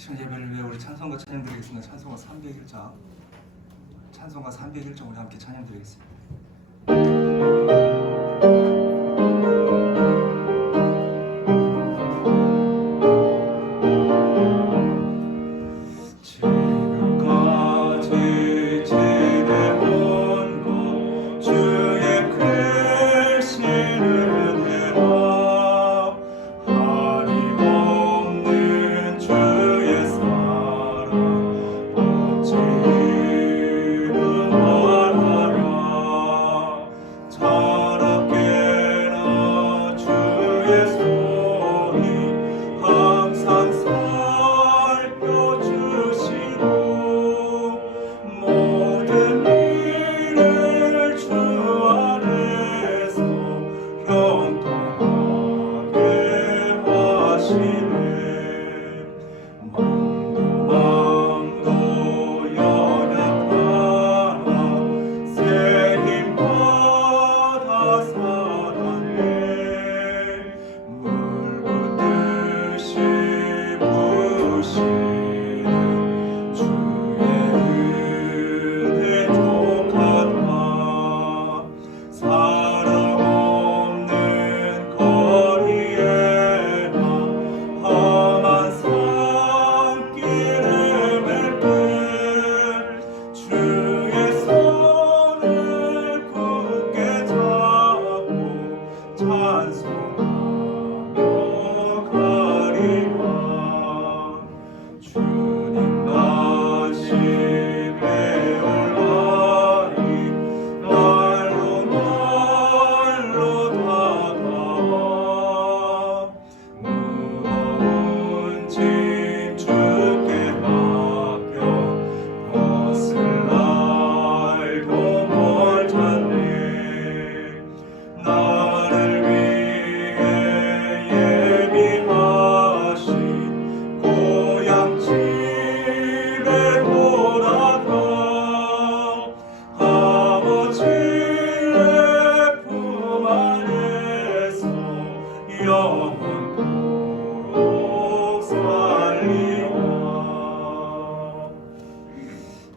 시간 예배를 위해 우리 찬송가 찬양 드리겠습니다. 찬송가 301장 우리 함께 찬양 드리겠습니다.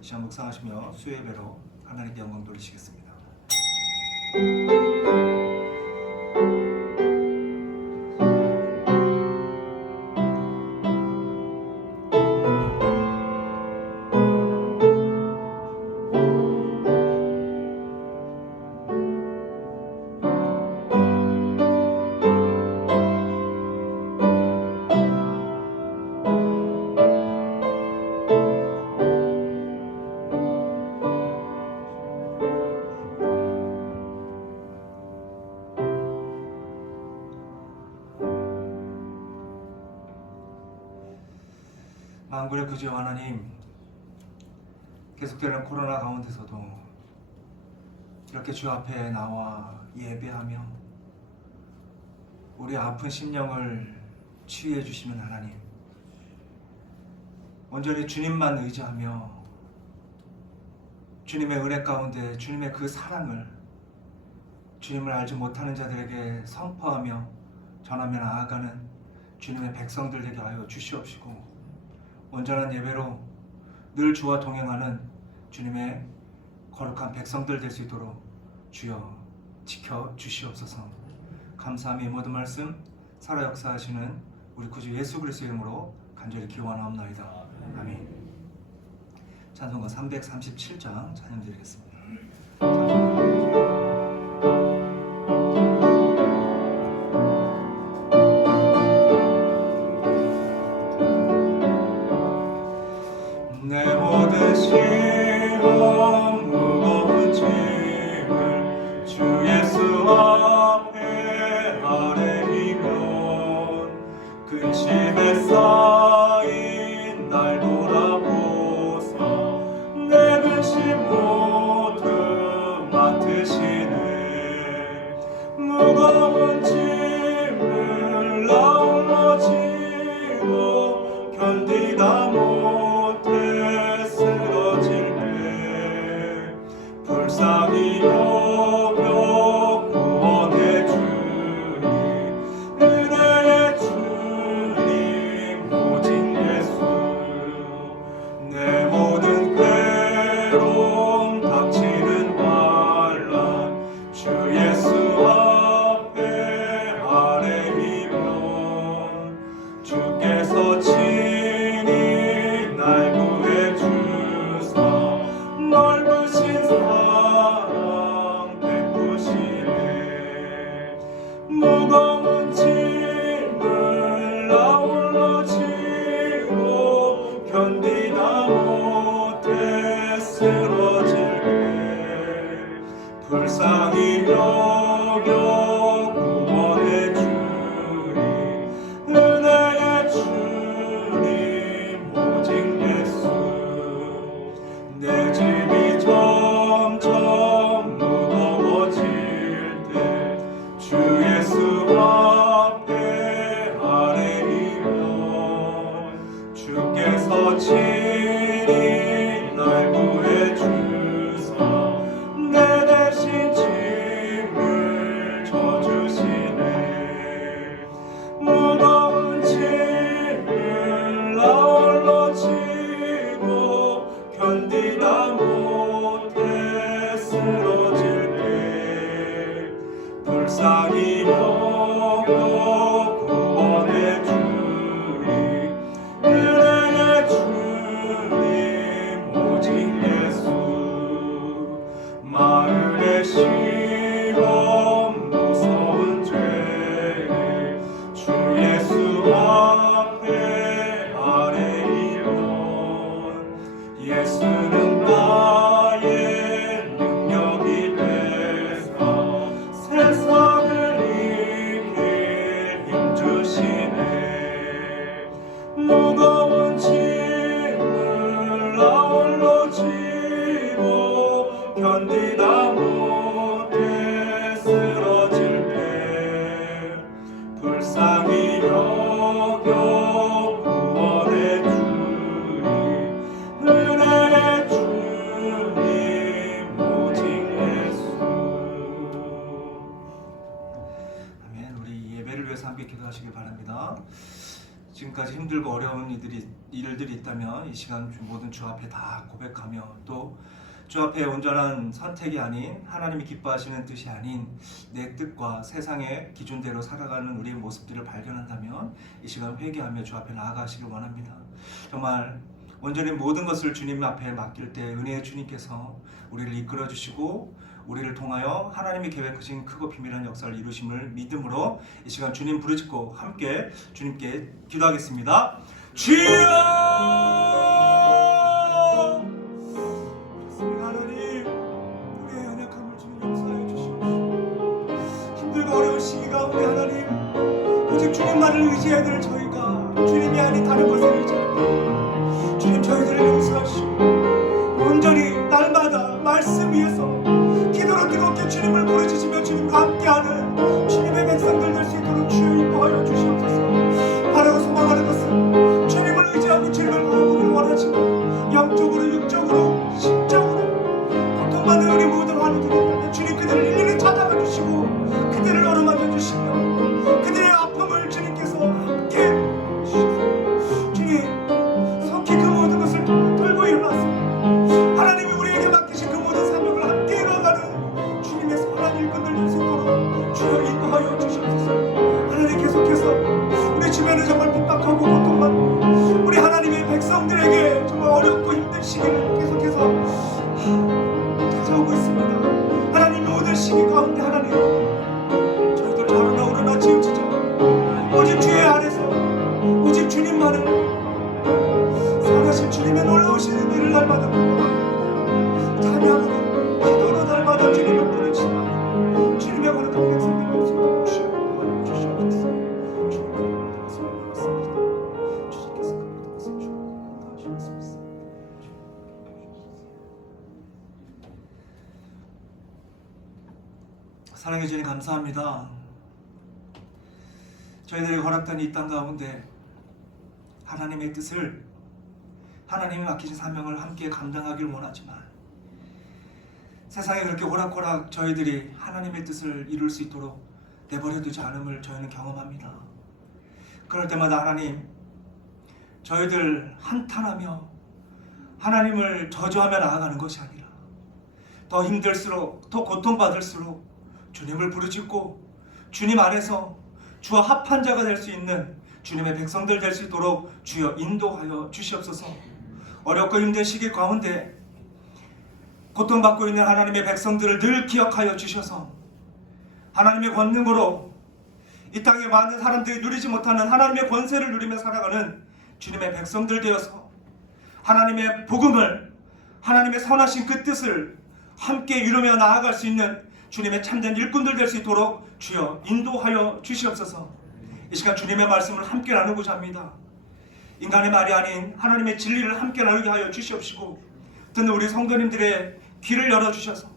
시간 묵상하시며 수예배로 하나님께 영광 돌리시겠습니다. 만군의 구주 하나님, 계속되는 코로나 가운데서도 이렇게 주 앞에 나와 예배하며 우리 아픈 심령을 치유해 주시는 하나님, 온전히 주님만 의지하며 주님의 은혜 가운데 주님의 그 사랑을 주님을 알지 못하는 자들에게 선포하며 전하며 나아가는 주님의 백성들 되게 하여 주시옵시고, 온전한 예배로 늘 주와 동행하는 주님의 거룩한 백성들 될 수 있도록 주여 지켜 주시옵소서. 감사함이 모든 말씀 살아 역사하시는 우리 구주 예수 그리스도의 이름으로 간절히 기원하옵나이다. 아멘. 찬송가 337장 찬양 드리겠습니다. 무거운 짐을 나눠지고 견디다 못해 쓰러질 때 불쌍히 여겨 구원해 주니 은혜의 주님 오직 예수 주께서 친히 날 구해주사 내 대신 짐을 져주시네. 무거운 짐을 나 홀로 지고 견디다 못해 쓰러질 때 불쌍히 여겨 구원해 주리. 은혜의 주님 오직 예수. 마을의 시험 무서운 죄를 주 예수 앞에 아뢰이면 예수는 나의 능력이 되사 세상을 이길 힘 주시네. 무거운 짐을 나 홀로 지고 견디다 못해 쓰러질 때 불쌍히 여겨 구원해 주리. 은혜의 주님 오직 예수. 아멘. 우리 예배를 위해서 함께 기도하시길 바랍니다. 지금까지 힘들고 어려운 일들이 있다면 이 시간 모든 주 앞에 다 고백하며 또 주 앞에 온전한 선택이 아닌 하나님이 기뻐하시는 뜻이 아닌 내 뜻과 세상의 기준대로 살아가는 우리의 모습들을 발견한다면 이 시간 회개하며 주 앞에 나아가시길 원합니다. 정말 온전히 모든 것을 주님 앞에 맡길 때 은혜의 주님께서 우리를 이끌어 주시고 우리를 통하여 하나님이 계획하신 크고 비밀한 역사를 이루심을 믿음으로 이 시간 주님 부르짖고 함께 주님께 기도하겠습니다. 주여! 그렇습니다. 하나님, 우리의 연약함을 주님 용서하여 주시옵시고 힘들고 어려운 시기 가운데 하나님 오직 주님만을 의지해야 될 저희가 주님이 아닌 다른 것을 의지하고 주님 저희들을 용서하시고 온전히 날마다 말씀 위에서 기도로 뜨겁게 주님을 부르짖으며 주님과 함께하는 주님의 백성들 될 수 있도록 주여 인도하여 주시옵소서. 바라고 소망하는 것은 주님을 의지하고 주님을 바라보기를 원하지만 영적으로 육적으로 심적으로 고통받는 우리 모든 환우들이 있다면 주님 그들을 일일이 찾아가 주시고 그들을 어루만져 주시며 그들의 아픔을 주님께서 함께 주셔서 주님 속히 그 모든 것을 돌고 일어나서 하나님이 우리에게 맡기신 그 모든 사명을 함께 이뤄가는 주님의 선한 일꾼들 될 수 있도록 주여 인도하여 주시옵소서. 하나님 계속해서 우리 주변에 정말 핍박하고 고통받는 우리 하나님의 백성들에게 정말 어렵고 힘든 시기를 계속해서 찾아오고 있습니다. 하나님 모든 시기 가운데 하나님 저희들 자로나 오르나 치우치자 오직 주의 안에서 오직 주님만을 선하신 주님의 놀라우신 은혜를 날마다 보고 찬양으로 기도로 날마다 주님을 부르짖어 주님의 거룩한 백성들 될 수 있도록 주여 주시옵소서. 주님의 것을 믿습니다. 주님께서 그 모든 것을 주옵소서. 사랑해 주님 감사합니다. 저희들에게 허락된 이 땅 가운데 하나님의 뜻을 하나님이 맡기신 사명을 함께 감당하길 원하지만 세상에 그렇게 호락호락 저희들이 하나님의 뜻을 이룰 수 있도록 내버려두지 않음을 저희는 경험합니다. 그럴 때마다 하나님 저희들 한탄하며 하나님을 저주하며 나아가는 것이 아니라 더 힘들수록 더 고통받을수록 주님을 부르짖고 주님 안에서 주와 합한 자가 될 수 있는 주님의 백성들 될 수 있도록 주여 인도하여 주시옵소서. 어렵고 힘든 시기 가운데 고통받고 있는 하나님의 백성들을 늘 기억하여 주셔서 하나님의 권능으로 이 땅에 많은 사람들이 누리지 못하는 하나님의 권세를 누리며 살아가는 주님의 백성들 되어서 하나님의 복음을 하나님의 선하신 그 뜻을 함께 이루며 나아갈 수 있는 주님의 참된 일꾼들 될 수 있도록 주여 인도하여 주시옵소서. 이 시간 주님의 말씀을 함께 나누고자 합니다. 인간의 말이 아닌 하나님의 진리를 함께 나누게 하여 주시옵시고 듣는 우리 성도님들의 귀를 열어주셔서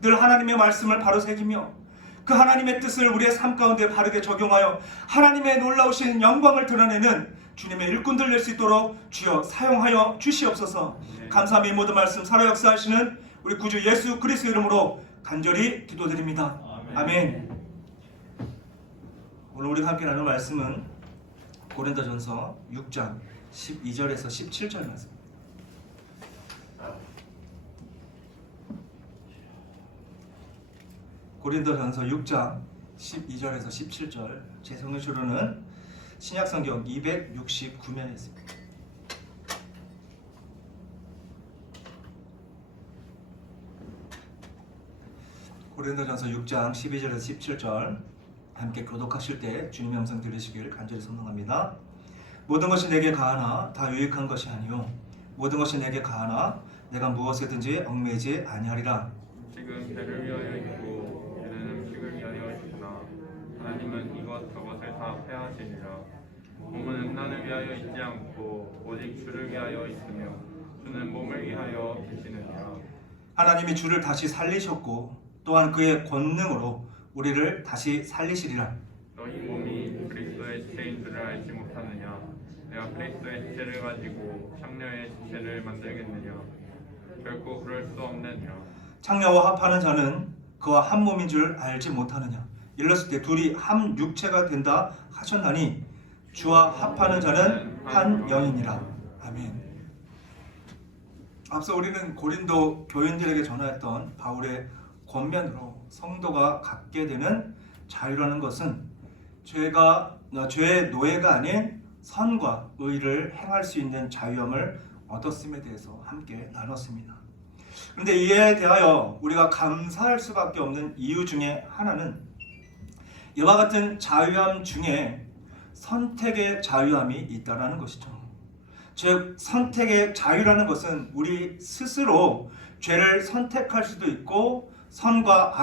늘 하나님의 말씀을 바로 새기며 그 하나님의 뜻을 우리의 삶 가운데 바르게 적용하여 하나님의 놀라우신 영광을 드러내는 주님의 일꾼들 될 수 있도록 주여 사용하여 주시옵소서. 감사함이 이 모든 말씀 살아 역사하시는 우리 구주 예수 그리스도 이름으로 간절히 기도드립니다. 아멘. 오늘 우리가 함께 나눌 말씀은 고린도전서 6장 12절에서 17절 말씀. 고린도전서 6장 12절에서 17절, 제 성경으로는 신약성경 269면에 있습니다. 고린도전서 6장 12절에서 17절 함께 교독하실 때 주님의 음성 들으시길 간절히 소망합니다. 모든 것이 내게 가하나 다 유익한 것이 아니요 모든 것이 내게 가하나 내가 무엇에든지 얽매이지 아니하리라. 지금 배를 위하여 있고 배는 음식을 위하여 있으나 하나님은 이것 저것을 다 패하시니라. 몸은 음란을 위하여 있지 않고 오직 주를 위하여 있으며 주는 몸을 위하여 계시느니라. 하나님이 주를 다시 살리셨고 또한 그의 권능으로 우리를 다시 살리시리라. 너희 몸이 그리스도의 지체인 줄을 알지 못하느냐? 내가 그리스도의 지체를 가지고 창녀의 지체를 만들겠느냐? 결코 그럴 수 없느니라. 창녀와 합하는 자는 그와 한 몸인 줄 알지 못하느냐? 일렀을 때 둘이 한 육체가 된다 하셨나니 주와 합하는 자는 한 영이니라. 아멘. 앞서 우리는 고린도 교인들에게 전하였던 바울의 권면으로 성도가 갖게 되는 자유라는 것은 죄의 노예가 아닌 선과 의를 행할 수 있는 자유함을 얻었음에 대해서 함께 나눴습니다. 그런데 이에 대하여 우리가 감사할 수밖에 없는 이유 중에 하나는 이와 같은 자유함 중에 선택의 자유함이 있다는 것이죠. 즉 선택의 자유라는 것은 우리 스스로 죄를 선택할 수도 있고 선과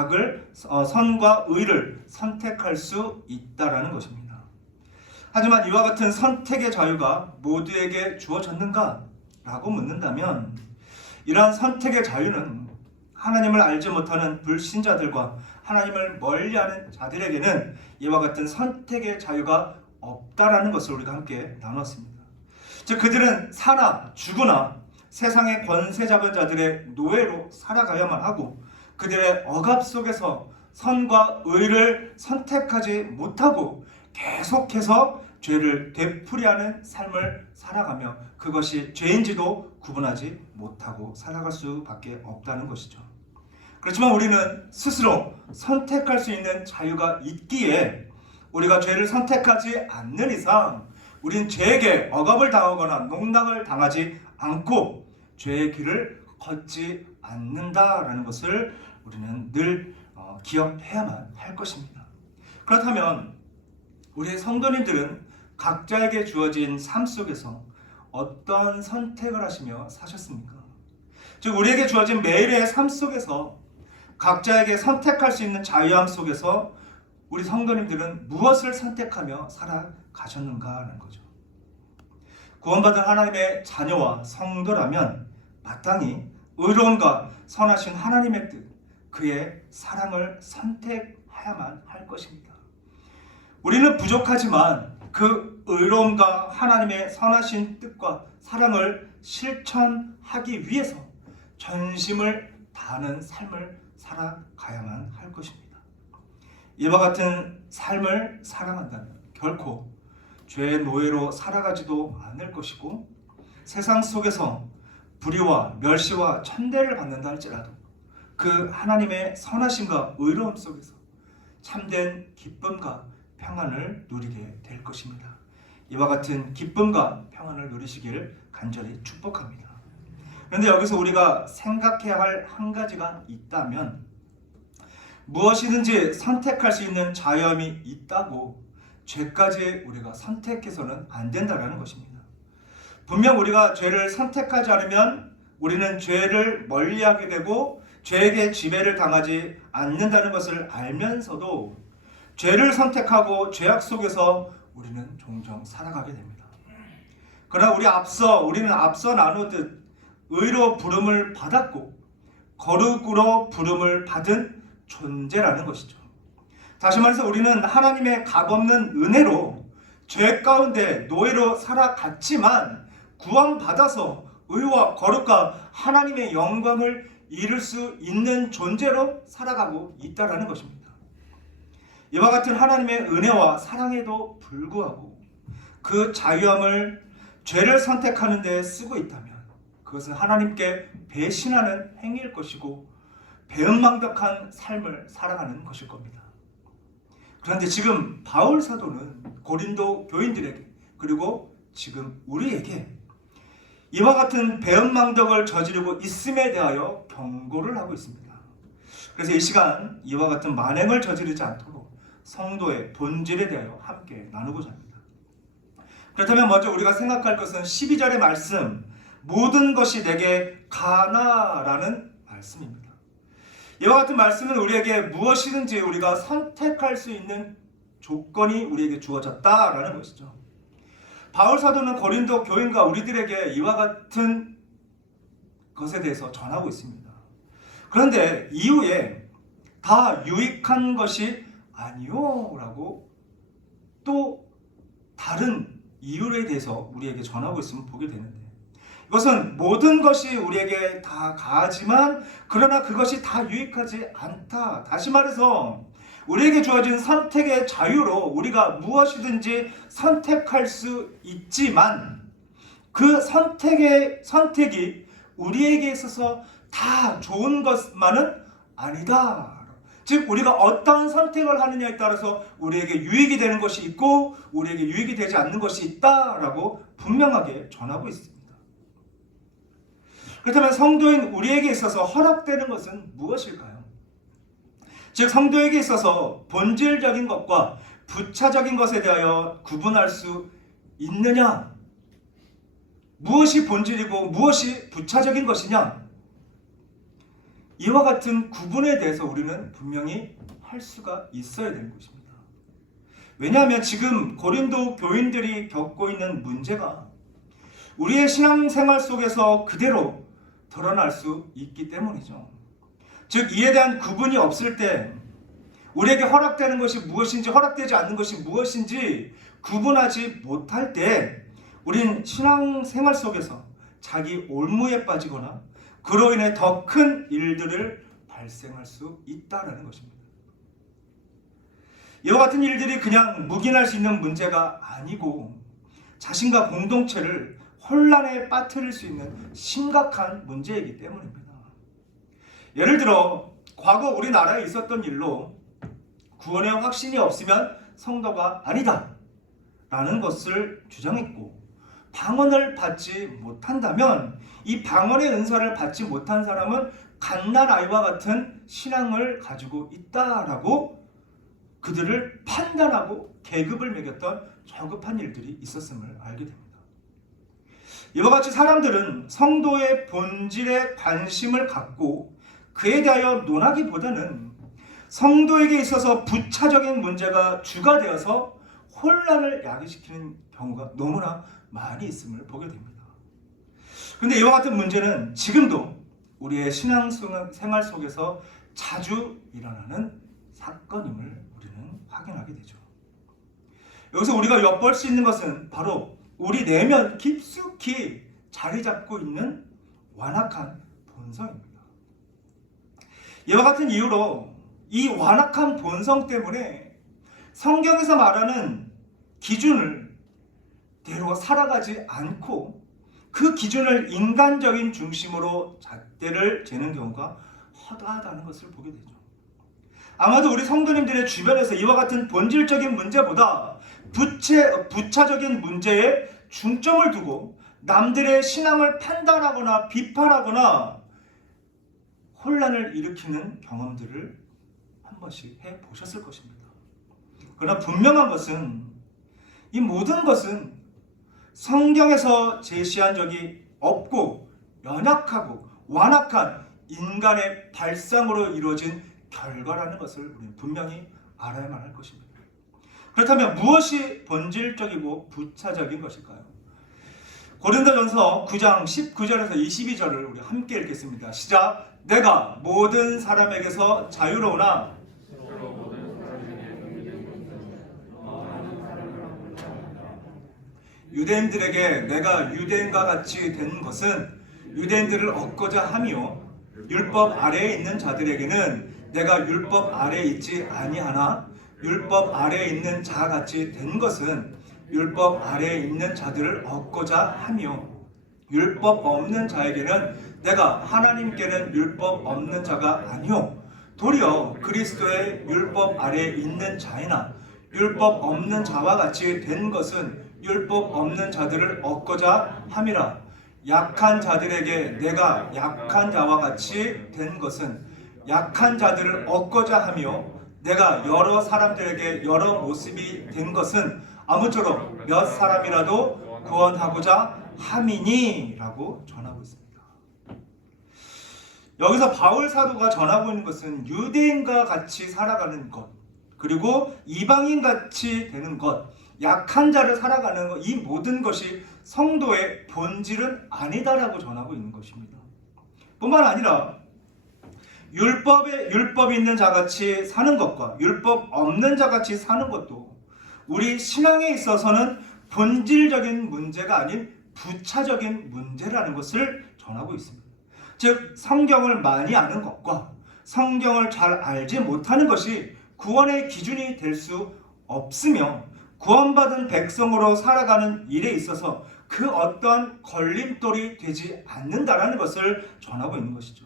의를 선택할 수 있다라는 것입니다. 하지만 이와 같은 선택의 자유가 모두에게 주어졌는가? 라고 묻는다면 이러한 선택의 자유는 하나님을 알지 못하는 불신자들과 하나님을 멀리하는 자들에게는 이와 같은 선택의 자유가 없다라는 것을 우리가 함께 나눴습니다. 즉 그들은 사나 죽으나 세상의 권세 잡은 자들의 노예로 살아가야만 하고 그들의 억압 속에서 선과 의를 선택하지 못하고 계속해서 죄를 되풀이하는 삶을 살아가며 그것이 죄인지도 구분하지 못하고 살아갈 수밖에 없다는 것이죠. 그렇지만 우리는 스스로 선택할 수 있는 자유가 있기에 우리가 죄를 선택하지 않는 이상 우린 죄에게 억압을 당하거나 농락을 당하지 않고 죄의 길을 걷지 않는다라는 것을 우리는 늘 기억해야만 할 것입니다. 그렇다면 우리의 성도님들은 각자에게 주어진 삶 속에서 어떠한 선택을 하시며 사셨습니까? 즉 우리에게 주어진 매일의 삶 속에서 각자에게 선택할 수 있는 자유함 속에서 우리 성도님들은 무엇을 선택하며 살아가셨는가라는 거죠. 구원받은 하나님의 자녀와 성도라면 마땅히 의로움과 선하신 하나님의 뜻, 그의 사랑을 선택해야만 할 것입니다. 우리는 부족하지만 그 의로움과 하나님의 선하신 뜻과 사랑을 실천하기 위해서 전심을 다하는 삶을 살아가야만 할 것입니다. 이와 같은 삶을 사랑한다면 결코 죄의 노예로 살아가지도 않을 것이고 세상 속에서 불의와 멸시와 천대를 받는다 할지라도 그 하나님의 선하심과 의로움 속에서 참된 기쁨과 평안을 누리게 될 것입니다. 이와 같은 기쁨과 평안을 누리시기를 간절히 축복합니다. 그런데 여기서 우리가 생각해야 할 한 가지가 있다면 무엇이든지 선택할 수 있는 자유함이 있다고 죄까지 우리가 선택해서는 안 된다는 것입니다. 분명 우리가 죄를 선택하지 않으면 우리는 죄를 멀리하게 되고 죄에게 지배를 당하지 않는다는 것을 알면서도 죄를 선택하고 죄악 속에서 우리는 종종 살아가게 됩니다. 그러나 우리는 앞서 나누듯 의로 부름을 받았고 거룩으로 부름을 받은 존재라는 것이죠. 다시 말해서 우리는 하나님의 값없는 은혜로 죄 가운데 노예로 살아갔지만 구원받아서 의와 거룩과 하나님의 영광을 이룰 수 있는 존재로 살아가고 있다는 것입니다. 이와 같은 하나님의 은혜와 사랑에도 불구하고 그 자유함을 죄를 선택하는 데 쓰고 있다면 그것은 하나님께 배신하는 행위일 것이고 배은망덕한 삶을 살아가는 것일 겁니다. 그런데 지금 바울 사도는 고린도 교인들에게 그리고 지금 우리에게 이와 같은 배은망덕을 저지르고 있음에 대하여 경고를 하고 있습니다. 그래서 이 시간 이와 같은 만행을 저지르지 않도록 성도의 본질에 대하여 함께 나누고자 합니다. 그렇다면 먼저 우리가 생각할 것은 12절의 말씀, 모든 것이 내게 가나라는 말씀입니다. 이와 같은 말씀은 우리에게 무엇이든지 우리가 선택할 수 있는 조건이 우리에게 주어졌다라는 것이죠. 바울 사도는 고린도 교인과 우리들에게 이와 같은 것에 대해서 전하고 있습니다. 그런데 이후에 다 유익한 것이 아니요 라고 또 다른 이유에 대해서 우리에게 전하고 있음을 보게 되는데, 이것은 모든 것이 우리에게 다 가하지만 그러나 그것이 다 유익하지 않다. 다시 말해서 우리에게 주어진 선택의 자유로 우리가 무엇이든지 선택할 수 있지만 그 선택이 우리에게 있어서 다 좋은 것만은 아니다. 즉 우리가 어떤 선택을 하느냐에 따라서 우리에게 유익이 되는 것이 있고 우리에게 유익이 되지 않는 것이 있다라고 분명하게 전하고 있습니다. 그렇다면 성도인 우리에게 있어서 허락되는 것은 무엇일까요? 즉 성도에게 있어서 본질적인 것과 부차적인 것에 대하여 구분할 수 있느냐? 무엇이 본질이고 무엇이 부차적인 것이냐? 이와 같은 구분에 대해서 우리는 분명히 할 수가 있어야 되는 것입니다. 왜냐하면 지금 고린도 교인들이 겪고 있는 문제가 우리의 신앙생활 속에서 그대로 드러날 수 있기 때문이죠. 즉 이에 대한 구분이 없을 때 우리에게 허락되는 것이 무엇인지 허락되지 않는 것이 무엇인지 구분하지 못할 때 우린 신앙생활 속에서 자기 올무에 빠지거나 그로 인해 더 큰 일들을 발생할 수 있다는 것입니다. 이와 같은 일들이 그냥 묵인할 수 있는 문제가 아니고 자신과 공동체를 혼란에 빠뜨릴 수 있는 심각한 문제이기 때문입니다. 예를 들어 과거 우리나라에 있었던 일로 구원의 확신이 없으면 성도가 아니다 라는 것을 주장했고, 방언을 받지 못한다면 이 방언의 은사를 받지 못한 사람은 갓난아이와 같은 신앙을 가지고 있다라고 그들을 판단하고 계급을 매겼던 저급한 일들이 있었음을 알게 됩니다. 이와 같이 사람들은 성도의 본질에 관심을 갖고 그에 대하여 논하기보다는 성도에게 있어서 부차적인 문제가 주가 되어서 혼란을 야기시키는 경우가 너무나 많이 있음을 보게 됩니다. 그런데 이와 같은 문제는 지금도 우리의 신앙생활 속에서 자주 일어나는 사건임을 우리는 확인하게 되죠. 여기서 우리가 엿볼 수 있는 것은 바로 우리 내면 깊숙이 자리 잡고 있는 완악한 본성입니다. 이와 같은 이유로 이 완악한 본성 때문에 성경에서 말하는 기준을 대로 살아가지 않고 그 기준을 인간적인 중심으로 잣대를 재는 경우가 허다하다는 것을 보게 되죠. 아마도 우리 성도님들의 주변에서 이와 같은 본질적인 문제보다 부차적인 문제에 중점을 두고 남들의 신앙을 판단하거나 비판하거나 혼란을 일으키는 경험들을 한 번씩 해보셨을 것입니다. 그러나 분명한 것은 이 모든 것은 성경에서 제시한 적이 없고 연약하고 완악한 인간의 발상으로 이루어진 결과라는 것을 우리는 분명히 알아야만 할 것입니다. 그렇다면 무엇이 본질적이고 부차적인 것일까요? 고린도전서 9장 19절에서 22절을 우리 함께 읽겠습니다. 시작. 내가 모든 사람에게서 자유로우나 유대인들에게 내가 유대인과 같이 된 것은 유대인들을 얻고자 함이요 율법 아래에 있는 자들에게는 내가 율법 아래에 있지 아니하나 율법 아래에 있는 자같이 된 것은 율법 아래에 있는 자들을 얻고자 함이요 율법 없는 자에게는 내가 하나님께는 율법 없는 자가 아니요 도리어 그리스도의 율법 아래에 있는 자이나 율법 없는 자와 같이 된 것은 율법 없는 자들을 얻고자 함이라. 약한 자들에게 내가 약한 자와 같이 된 것은 약한 자들을 얻고자 하며 내가 여러 사람들에게 여러 모습이 된 것은 아무쪼록 몇 사람이라도 구원하고자 함이니 라고 전하고 있습니다. 여기서 바울 사도가 전하고 있는 것은 유대인과 같이 살아가는 것 그리고 이방인같이 되는 것 약한 자를 살아가는 것, 이 모든 것이 성도의 본질은 아니다라고 전하고 있는 것입니다. 뿐만 아니라 율법이 있는 자같이 사는 것과 율법 없는 자같이 사는 것도 우리 신앙에 있어서는 본질적인 문제가 아닌 부차적인 문제라는 것을 전하고 있습니다. 즉 성경을 많이 아는 것과 성경을 잘 알지 못하는 것이 구원의 기준이 될 수 없으며 구원받은 백성으로 살아가는 일에 있어서 그 어떠한 걸림돌이 되지 않는다라는 것을 전하고 있는 것이죠.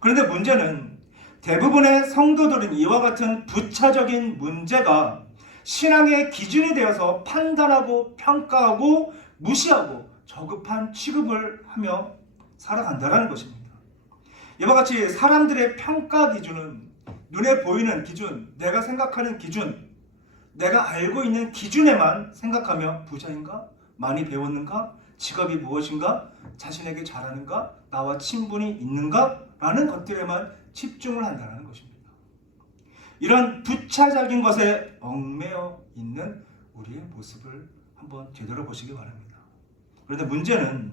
그런데 문제는 대부분의 성도들은 이와 같은 부차적인 문제가 신앙의 기준이 되어서 판단하고 평가하고 무시하고 저급한 취급을 하며 살아간다는 것입니다. 이와 같이 사람들의 평가 기준은 눈에 보이는 기준, 내가 생각하는 기준, 내가 알고 있는 기준에만 생각하며 부자인가? 많이 배웠는가? 직업이 무엇인가? 자신에게 잘하는가? 나와 친분이 있는가? 라는 것들에만 집중을 한다는 것입니다. 이런 부차적인 것에 얽매여 있는 우리의 모습을 한번 제대로 보시기 바랍니다. 그런데 문제는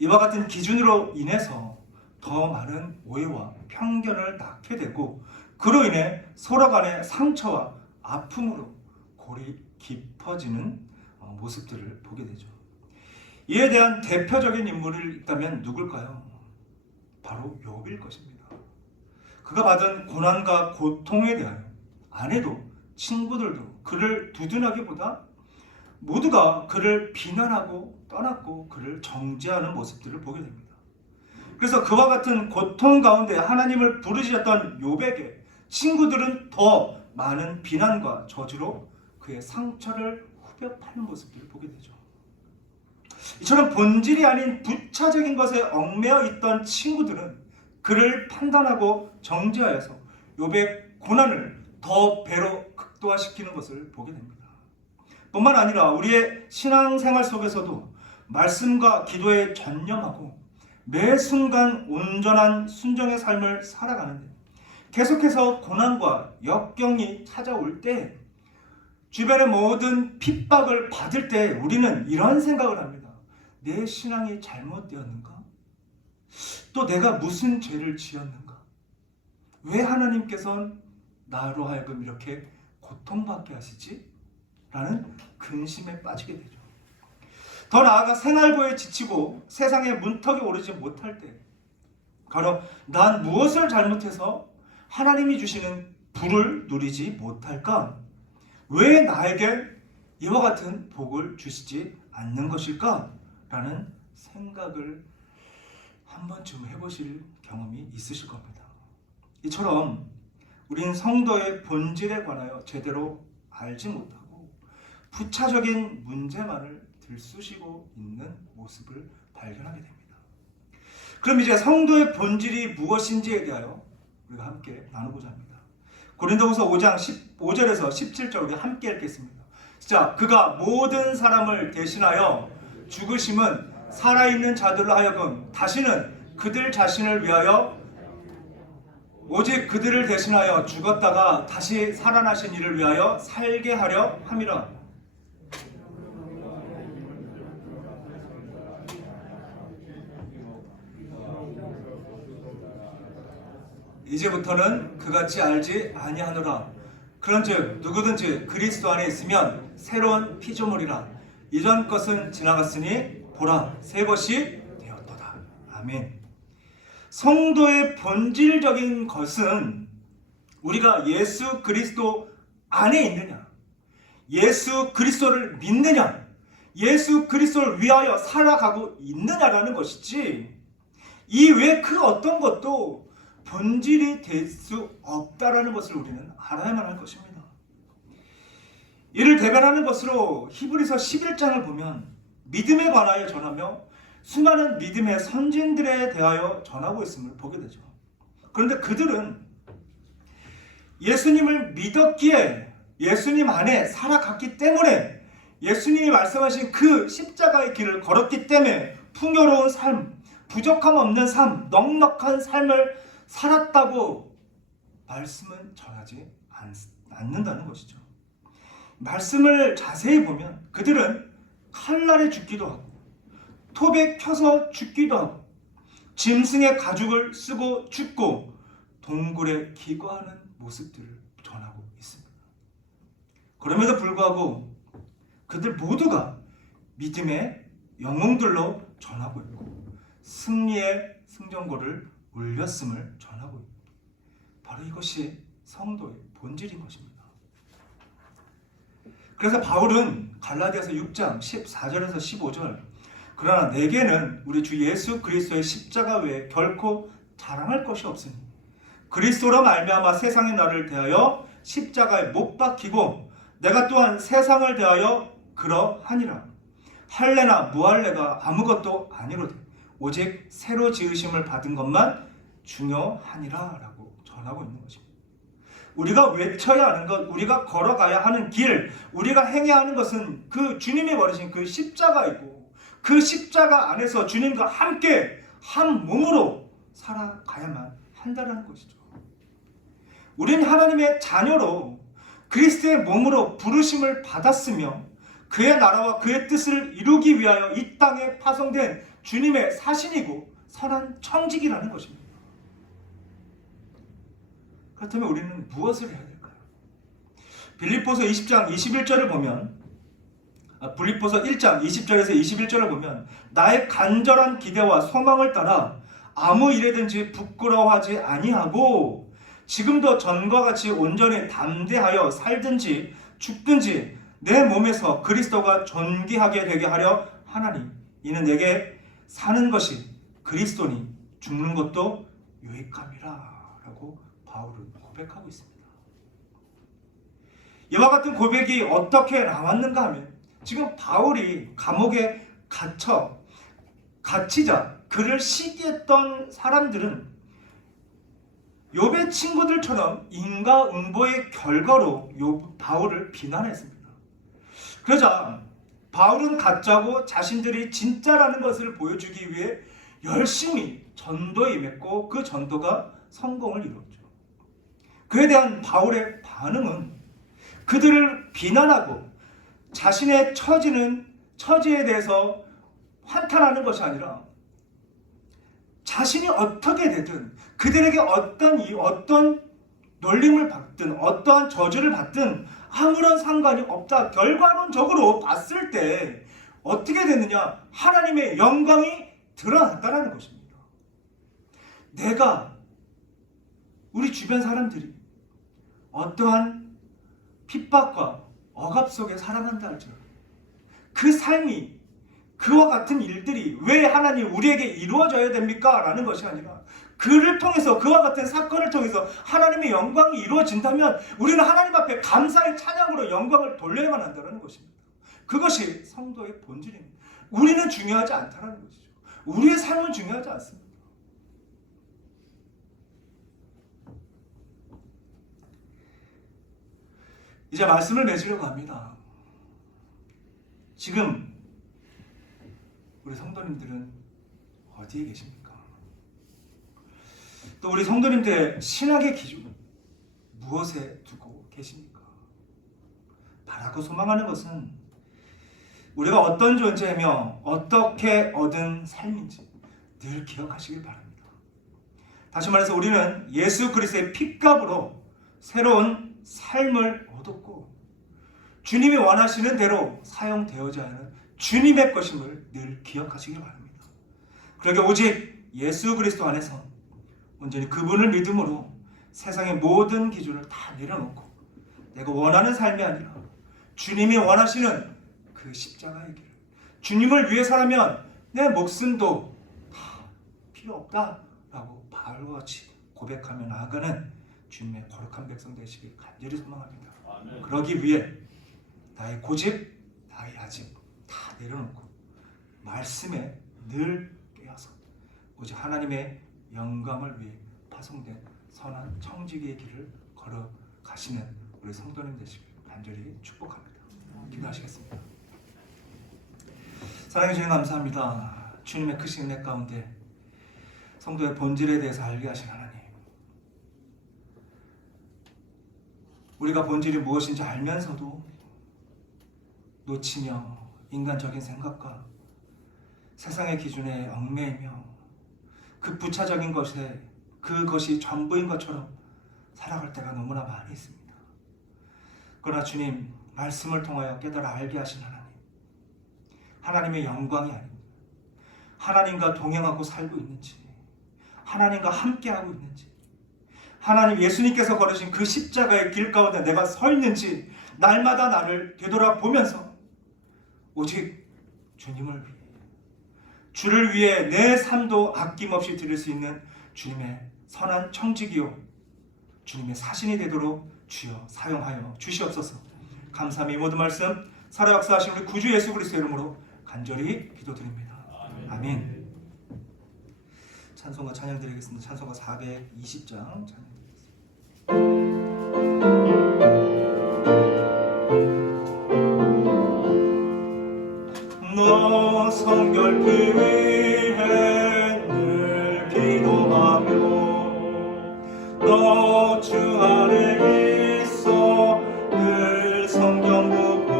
이와 같은 기준으로 인해서 더 많은 오해와 편견을 낳게 되고 그로 인해 서로 간의 상처와 아픔으로 골이 깊어지는 모습들을 보게 되죠. 이에 대한 대표적인 인물이 있다면 누굴까요? 바로 욥일 것입니다. 그가 받은 고난과 고통에 대하여 아내도 친구들도 그를 두둔하기보다 모두가 그를 비난하고 떠났고 그를 정죄하는 모습들을 보게 됩니다. 그래서 그와 같은 고통 가운데 하나님을 부르짖었던 욥에게 친구들은 더 많은 비난과 저주로 그의 상처를 후벼 파는 모습들을 보게 되죠. 이처럼 본질이 아닌 부차적인 것에 얽매여 있던 친구들은 그를 판단하고 정죄하여서 욥의 고난을 더 배로 극도화시키는 것을 보게 됩니다. 뿐만 아니라 우리의 신앙생활 속에서도 말씀과 기도에 전념하고 매 순간 온전한 순종의 삶을 살아가는데 계속해서 고난과 역경이 찾아올 때 주변의 모든 핍박을 받을 때 우리는 이런 생각을 합니다. 내 신앙이 잘못되었는가? 또 내가 무슨 죄를 지었는가? 왜 하나님께서는 나로 하여금 이렇게 고통받게 하시지? 라는 근심에 빠지게 되죠. 더 나아가 생활고에 지치고 세상에 문턱에 오르지 못할 때 가로 난 무엇을 잘못해서 하나님이 주시는 부를 누리지 못할까? 왜 나에게 이와 같은 복을 주시지 않는 것일까? 라는 생각을 한 번쯤 해보실 경험이 있으실 겁니다. 이처럼 우린 성도의 본질에 관하여 제대로 알지 못하고 부차적인 문제만을 들쑤시고 있는 모습을 발견하게 됩니다. 그럼 이제 성도의 본질이 무엇인지에 대하여 우리가 함께 나누고자 합니다. 고린도후서 5장 15절에서 17절 우리 함께 읽겠습니다. 자, 그가 모든 사람을 대신하여 죽으심은 살아있는 자들로 하여금 다시는 그들 자신을 위하여 오직 그들을 대신하여 죽었다가 다시 살아나신 이를 위하여 살게 하려 함이라. 이제부터는 그같이 알지 아니하노라. 그런즉 누구든지 그리스도 안에 있으면 새로운 피조물이라. 이전 것은 지나갔으니 보라 새 것이 되었도다. 아멘. 성도의 본질적인 것은 우리가 예수 그리스도 안에 있느냐, 예수 그리스도를 믿느냐, 예수 그리스도를 위하여 살아가고 있느냐라는 것이지, 이 외 그 어떤 것도 본질이 될 수 없다라는 것을 우리는 알아야만 할 것입니다. 이를 대변하는 것으로 히브리서 11장을 보면 믿음에 관하여 전하며 수많은 믿음의 선진들에 대하여 전하고 있음을 보게 되죠. 그런데 그들은 예수님을 믿었기에, 예수님 안에 살아갔기 때문에, 예수님이 말씀하신 그 십자가의 길을 걸었기 때문에 풍요로운 삶, 부족함 없는 삶, 넉넉한 삶을 살았다고 말씀은 전하지 않는다는 것이죠. 말씀을 자세히 보면 그들은 칼날에 죽기도 하고 톱에 켜서 죽기도 하고 짐승의 가죽을 쓰고 죽고 동굴에 기거하는 모습들을 전하고 있습니다. 그럼에도 불구하고 그들 모두가 믿음의 영웅들로 전하고 있고 승리의 승전고를 울렸음을 전하고 있습니다. 바로 이것이 성도의 본질인 것입니다. 그래서 바울은 갈라디아서 6장 14절에서 15절, 그러나 내게는 우리 주 예수 그리스도의 십자가 외에 결코 자랑할 것이 없으니 그리스도로 말미암아 세상의 나를 대하여 십자가에 못 박히고 내가 또한 세상을 대하여 그러하니라. 할례나 무할례가 아무것도 아니로되 오직 새로 지으심을 받은 것만 중요하니라 라고 전하고 있는 것입니다. 우리가 외쳐야 하는 것, 우리가 걸어가야 하는 길, 우리가 행해야 하는 것은 그 주님이 버리신 그 십자가이고, 그 십자가 안에서 주님과 함께 한 몸으로 살아가야만 한다는 것이죠. 우리는 하나님의 자녀로 그리스도의 몸으로 부르심을 받았으며 그의 나라와 그의 뜻을 이루기 위하여 이 땅에 파송된 주님의 사신이고 선한 청직이라는 것입니다. 그렇다면 우리는 무엇을 해야 될까요? 빌립보서 20장 21절을 보면, 빌립보서 1장 20절에서 21절을 보면 나의 간절한 기대와 소망을 따라 아무 일에든지 부끄러워하지 아니하고 지금도 전과 같이 온전히 담대하여 살든지 죽든지 내 몸에서 그리스도가 존귀하게 되게 하려 하나니 이는 내게 사는 것이 그리스도니 죽는 것도 유익함이라 라고 바울은 고백하고 있습니다. 이와 같은 고백이 어떻게 나왔는가 하면 지금 바울이 감옥에 갇히자 그를 시기했던 사람들은 욥의 친구들처럼 인과응보의 결과로 바울을 비난했습니다. 그러자 바울은 가짜고 자신들이 진짜라는 것을 보여주기 위해 열심히 전도에 임했고 그 전도가 성공을 이뤘죠. 그에 대한 바울의 반응은 그들을 비난하고 자신의 처지에 대해서 한탄하는 것이 아니라 자신이 어떻게 되든 그들에게 어떤 놀림을 받든 어떠한 저주를 받든 아무런 상관이 없다. 결과론적으로 봤을 때 어떻게 됐느냐? 하나님의 영광이 드러났다는 것입니다. 우리 주변 사람들이 어떠한 핍박과 억압 속에 살아간다 할지라도 그 삶이, 그와 같은 일들이 왜 하나님 우리에게 이루어져야 됩니까? 라는 것이 아니라 그를 통해서, 그와 같은 사건을 통해서 하나님의 영광이 이루어진다면 우리는 하나님 앞에 감사의 찬양으로 영광을 돌려야만 한다는 것입니다. 그것이 성도의 본질입니다. 우리는 중요하지 않다는 것이죠. 우리의 삶은 중요하지 않습니다. 이제 말씀을 맺으려고 합니다. 지금 우리 성도님들은 어디에 계십니까? 또 우리 성도님들의 신학의 기준은 무엇에 두고 계십니까? 바라고 소망하는 것은 우리가 어떤 존재이며 어떻게 얻은 삶인지 늘 기억하시길 바랍니다. 다시 말해서 우리는 예수 그리스도의 핏값으로 새로운 삶을 얻었고 주님이 원하시는 대로 사용되어져야 하는 주님의 것임을 늘 기억하시길 바랍니다. 그러게 오직 예수 그리스도 안에서 온전히 그분을 믿음으로 세상의 모든 기준을 다 내려놓고 내가 원하는 삶이 아니라 주님이 원하시는 그 십자가의 길, 주님을 위해서라면 내 목숨도 다 필요 없다라고 바울과 같이 고백하며 나아가는 주님의 거룩한 백성 되시길 간절히 소망합니다. 그러기 위해 나의 고집, 나의 야집 다 내려놓고 말씀에 늘 깨어서 오직 하나님의 영광을 위해 파송된 선한 청지기의 길을 걸어가시는 우리 성도님 되시길 간절히 축복합니다. 기도하시겠습니다. 사랑해 주님 감사합니다. 주님의 크신 은혜 가운데 성도의 본질에 대해서 알게 하신 하나님, 우리가 본질이 무엇인지 알면서도 놓치며 인간적인 생각과 세상의 기준에 얽매이며 그 부차적인 것에 그것이 전부인 것처럼 살아갈 때가 너무나 많이 있습니다. 그러나 주님 말씀을 통하여 깨달아 알게 하신 하나님, 하나님의 영광이 아닙니다. 하나님과 동행하고 살고 있는지, 하나님과 함께하고 있는지, 하나님 예수님께서 걸으신 그 십자가의 길 가운데 내가 서 있는지 날마다 나를 되돌아보면서 오직 주님을 위해, 주를 위해 내 삶도 아낌없이 드릴 수 있는 주님의 선한 청지기요 주님의 사신이 되도록 주여 사용하여 주시옵소서. 감사함이 모든 말씀 살아 역사하신 우리 구주 예수 그리스도의 이름으로 간절히 기도드립니다. 아멘. 찬송가 찬양 드리겠습니다. 찬송가 420장 찬양 드리겠습니다. 너 성결케 위해 늘 기도하며 너 주 안에 있어 늘 성경 보고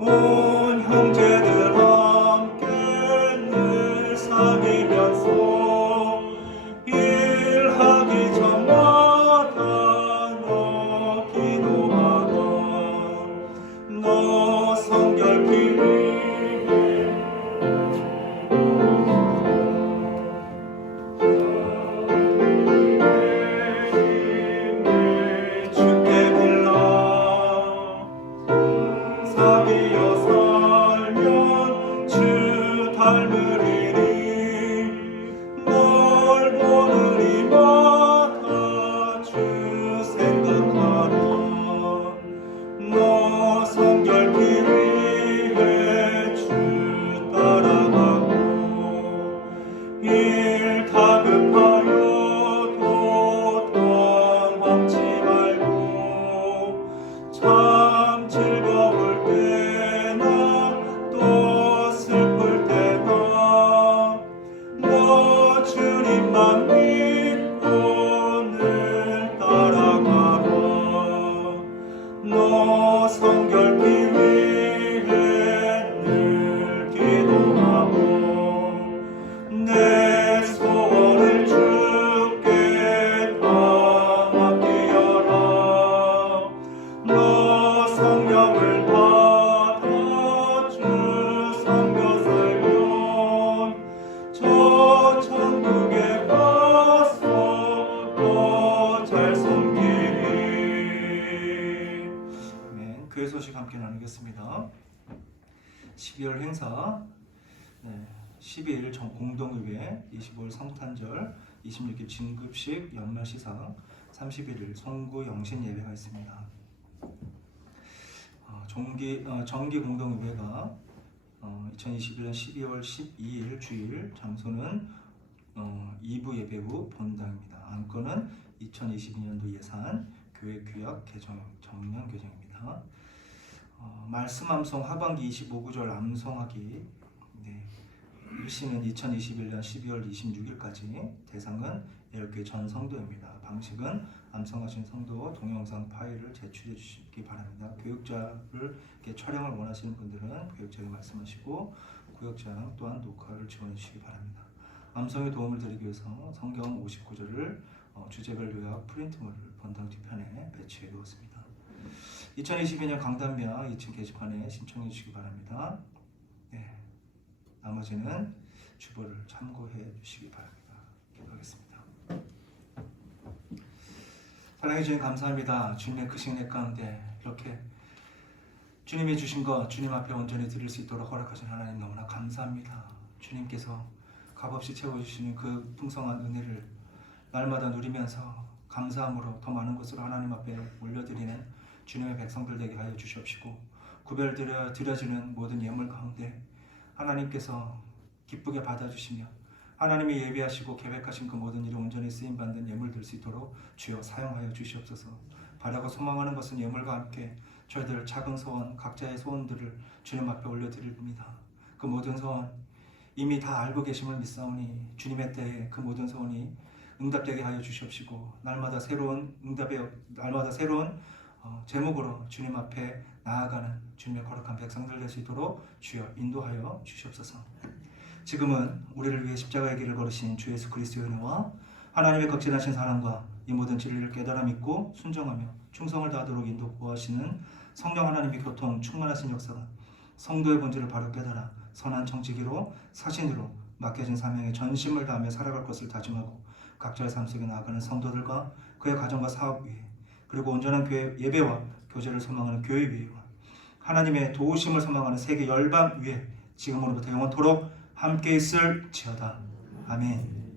온 형제들 함께 늘 사귀면서 일하기 전마다 너 기도하라. 너 성결케 위해 주께 빌라 사귀어 살면 주 닮으리니 널 보는 이마다 주 생각하라. 너 성결케 위해 주 따라가고 일 다급하여도 당황치 말고 참 즐거울 때나 또 슬플 때나 너 주님만 믿고 늘 따라가라. 너 성결케 위해 늘 기도하고 내 소원을 주께 다 맡기어라. 너 성령을 받아 주 섬겨 살면 저 천국에 가서 더 잘 섬기리. 아멘. 교회 소식 함께 나누겠습니다. 12월 행사 12일 공동의회, 25일 성탄절, 26일 진급식 연말시상, 31일 송구 영신 예배가 있습니다. 정기 공동의회가 2021년 12월 12일 주일, 장소는 2부 예배 후 본당입니다. 안건은 2022년도 예산, 교회 규약 개정, 정량 교정입니다. 말씀 암송 하반기 25구절 암송하기 일시는 2021년 12월 26일까지, 대상은 10개 전 성도입니다. 방식은 암송하신 성도 동영상 파일을 제출해 주시기 바랍니다. 교육자를 촬영을 원하시는 분들은 교육자에게 말씀하시고 구역장 또한 녹화를 지원해 주시기 바랍니다. 암송에 도움을 드리기 위해서 성경 59절을 주제별 요약 프린트물을 본당 뒤편에 배치해 두었습니다. 2022년 강단며 2층 게시판에 신청해 주시기 바랍니다. 네, 나머지는 주보를 참고해 주시기 바랍니다. 기도하겠습니다. 사랑해 주님 감사합니다. 주님의 크신 내 가운데 이렇게 주님이 주신 것 주님 앞에 온전히 드릴 수 있도록 허락하신 하나님 너무나 감사합니다. 주님께서 값없이 채워주시는 그 풍성한 은혜를 날마다 누리면서 감사함으로 더 많은 것으로 하나님 앞에 올려드리는 주님의 백성들 되게 하여 주시옵시고, 드려지는 모든 예물 가운데 하나님께서 기쁘게 받아주시며 하나님이 예비하시고 계획하신 그 모든 일에 온전히 쓰임받는 예물 될 수 있도록 주여 사용하여 주시옵소서. 바라고 소망하는 것은 예물과 함께 저희들 작은 소원, 각자의 소원들을 주님 앞에 올려드립니다. 그 모든 소원 이미 다 알고 계심을 믿사오니 주님의 때에 그 모든 소원이 응답되게 하여 주시옵시고, 날마다 새로운 제목으로 주님 앞에 나아가는 주님의 거룩한 백성들 될 수 있도록 주여 인도하여 주시옵소서. 지금은 우리를 위해 십자가의 길을 걸으신 주 예수 그리스도의 은혜와 하나님의 극진하신 사랑과 이 모든 진리를 깨달아 믿고 순종하며 충성을 다하도록 인도 보호하시는 성령 하나님의 교통 충만하신 역사가 성도의 본질을 바로 깨달아 선한 정직으로 사신으로 맡겨진 사명에 전심을 다하며 살아갈 것을 다짐하고 각자의 삶 속에 나아가는 성도들과 그의 가정과 사업 위에, 그리고 온전한 교회 예배와 교제를 소망하는 교회 위에와 하나님의 도우심을 소망하는 세계 열방 위에 지금으로부터 영원토록 함께 있을지어다. 아멘.